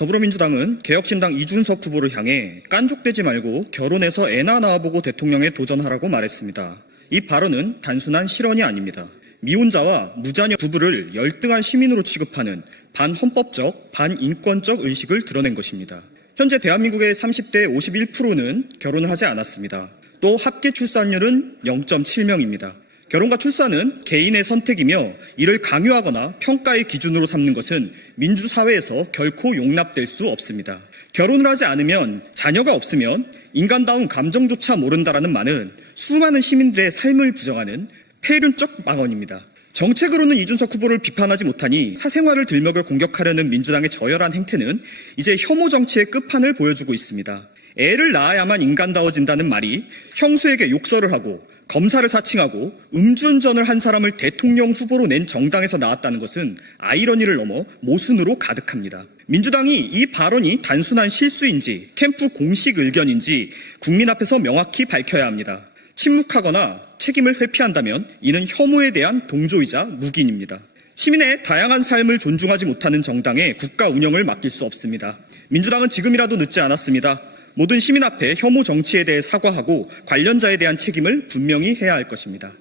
더불어민주당은 개혁신당 이준석 후보를 향해 깐족되지 말고 결혼해서 애나 낳아보고 대통령에 도전하라고 말했습니다. 이 발언은 단순한 실언이 아닙니다. 미혼자와 무자녀 부부를 열등한 시민으로 취급하는 반헌법적, 반인권적 의식을 드러낸 것입니다. 현재 대한민국의 30대 51%는 결혼을 하지 않았습니다. 또 합계 출산율은 0.7명입니다. 결혼과 출산은 개인의 선택이며 이를 강요하거나 평가의 기준으로 삼는 것은 민주사회에서 결코 용납될 수 없습니다. 결혼을 하지 않으면 자녀가 없으면 인간다운 감정조차 모른다라는 말은 수많은 시민들의 삶을 부정하는 폐륜적 망언입니다. 정책으로는 이준석 후보를 비판하지 못하니 사생활을 들먹여 공격하려는 민주당의 저열한 행태는 이제 혐오 정치의 끝판을 보여주고 있습니다. 애를 낳아야만 인간다워진다는 말이 형수에게 욕설을 하고 검사를 사칭하고 음주운전을 한 사람을 대통령 후보로 낸 정당에서 나왔다는 것은 아이러니를 넘어 모순으로 가득합니다. 민주당이 이 발언이 단순한 실수인지 캠프 공식 의견인지 국민 앞에서 명확히 밝혀야 합니다. 침묵하거나 책임을 회피한다면 이는 혐오에 대한 동조이자 묵인입니다. 시민의 다양한 삶을 존중하지 못하는 정당에 국가 운영을 맡길 수 없습니다. 민주당은 지금이라도 늦지 않았습니다. 모든 시민 앞에 혐오 정치에 대해 사과하고 관련자에 대한 책임을 분명히 해야 할 것입니다.